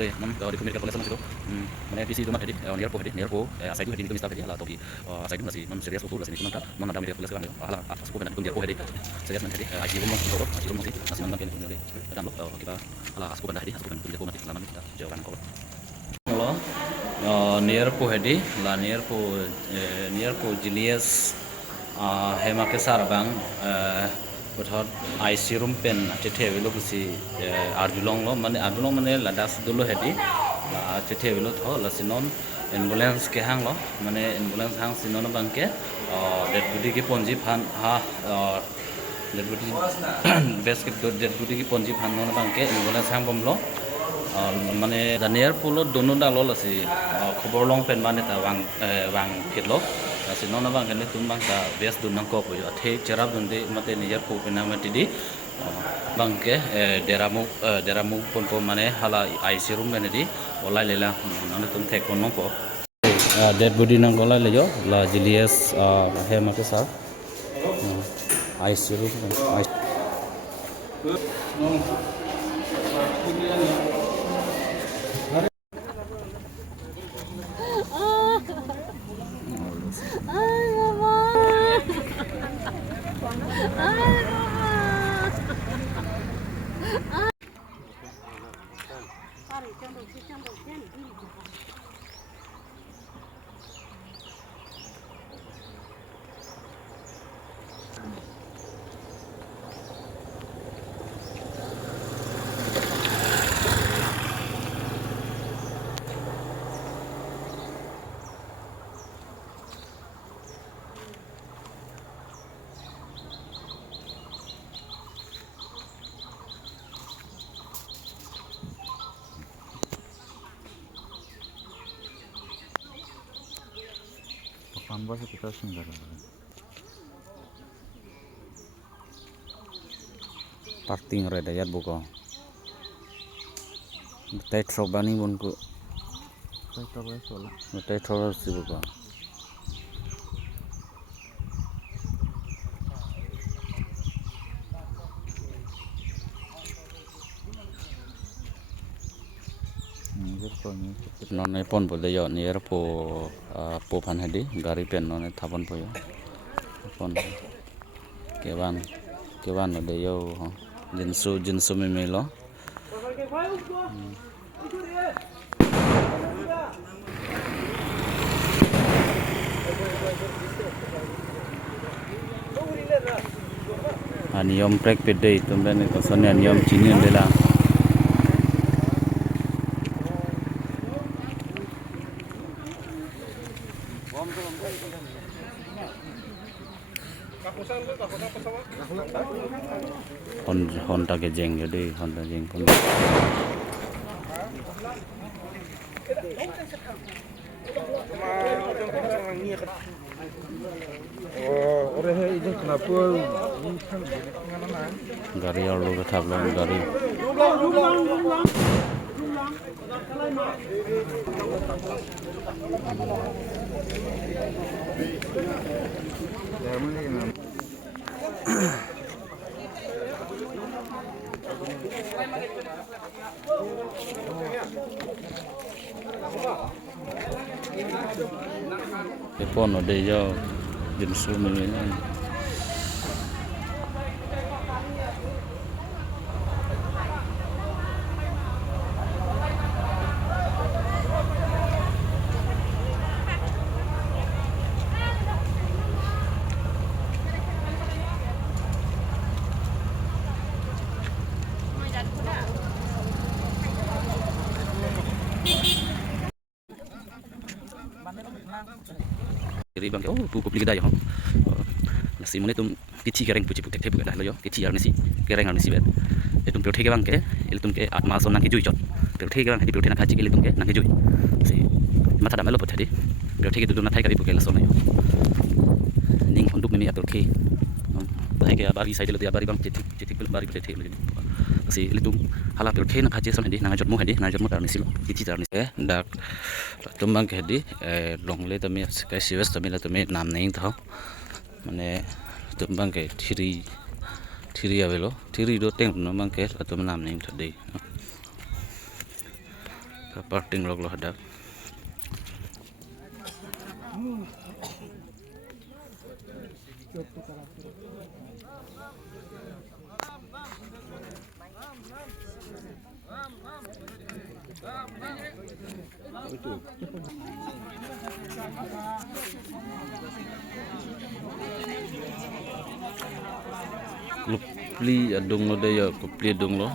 deh nam di komunikasi boleh sama situ mana PC itu mah jadi near po saya itu di bisa jadi lah tapi saya itu masih nam serius ukur sini cuma nam ada komunikasi kan ala aku kan itu dia po jadi serius nanti aji rumah itu masih nam kan jadi dan kita ala aku kan jadi aku kan itu dia po mati selama kita jauh kan kok kalau near po jadi lah near po Julius hema ke sarbang bothot IC room pen chethe velo kusi arjulong lo mane ladas dulu hedi la chethe velo tho la sinon ambulance ke hang lo mane ambulance hang sinon bangke dead body ki ponji phan ha dead body best ke dead body ki ponji phan no bangke ambulance hang bom lo mane danier pulo dono dalo la si khobor long pen mane ta wang kit lo si nona bang kan tumbang ta bes dunang ko po athe cerab dunde mate nijar ko pena mate di bang ke deramu pon po mane hala IC room mane di olai lela nana tum the kon po dead body nang gola lejo la Julius he mate sa IC room Pambasu kita singgah parting reda yat buko tai trobani bonku tai troba si buko nonne pon bolde yo near po phan hedi gari pen nonne thabon po yo pon kewan de yo jinsu me lo niom prek pede tumben ko sonya niom chini ndela Honda ke jeng jadi Honda jeng pun gari orlo ke tablo gari Pon ở đây do dân số mình jadi bang oh buku beli kedai nasi mana tu kici kereng puci putek tebu kedai lo yo kici nasi kereng nasi bet itu pilih ke bang ke itu ke atma son nang hijui jot pilih ke bang hadi pilih nak haji ke itu ke nang hijui si mata dah melo pot hadi pilih ke tu nak thai kali bukan la son yo ning untuk mimi apel ke thai ke abari sai le abari bang titik pilih bari pilih le si itu hala pilih ke nak haji son hadi nang jot mu nasi lo kici tar nasi dak tumbang ke hadi long le tami kai siwes tami la tami nam nei thau mane tumbang ke thiri avelo thiri do teng no mang ke tum nam nei thadei Parting log lo hadak. Kupli adung lo deh ya kupli adung lo.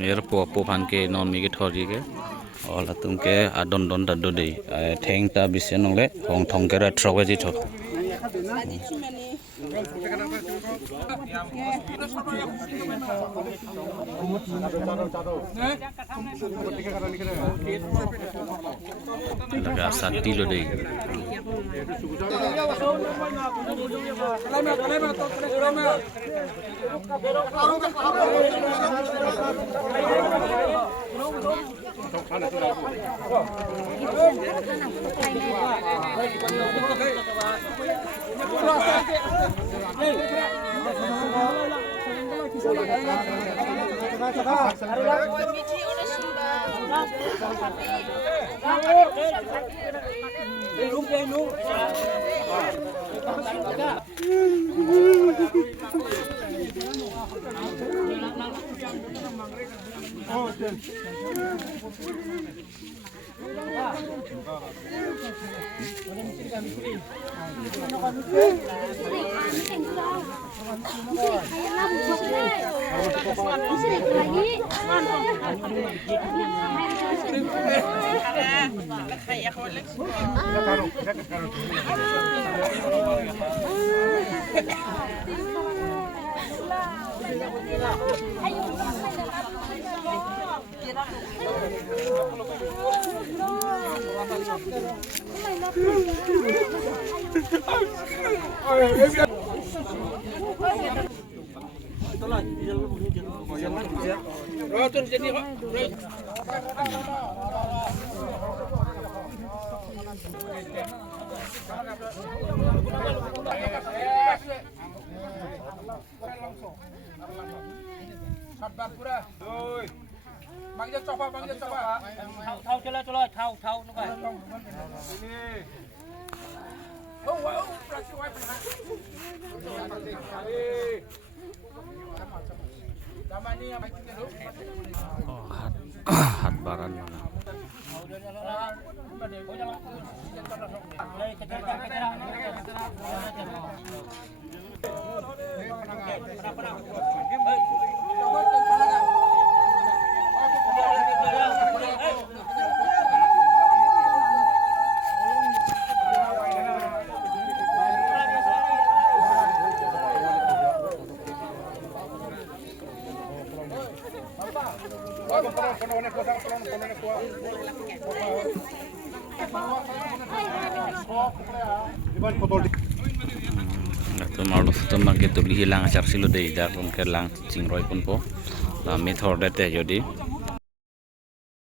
Mer po phan ke non mi ke thori ke. Ola tum ke adon don da do deh. Theng ta bise nong le hong thong ke ra throk ke ji thok. Laga santi lo deh. Hat baran mana? Itu malu tu mangke tu hilang asar silo deh jar pun ke lang cingroi pun po, method deh jadi.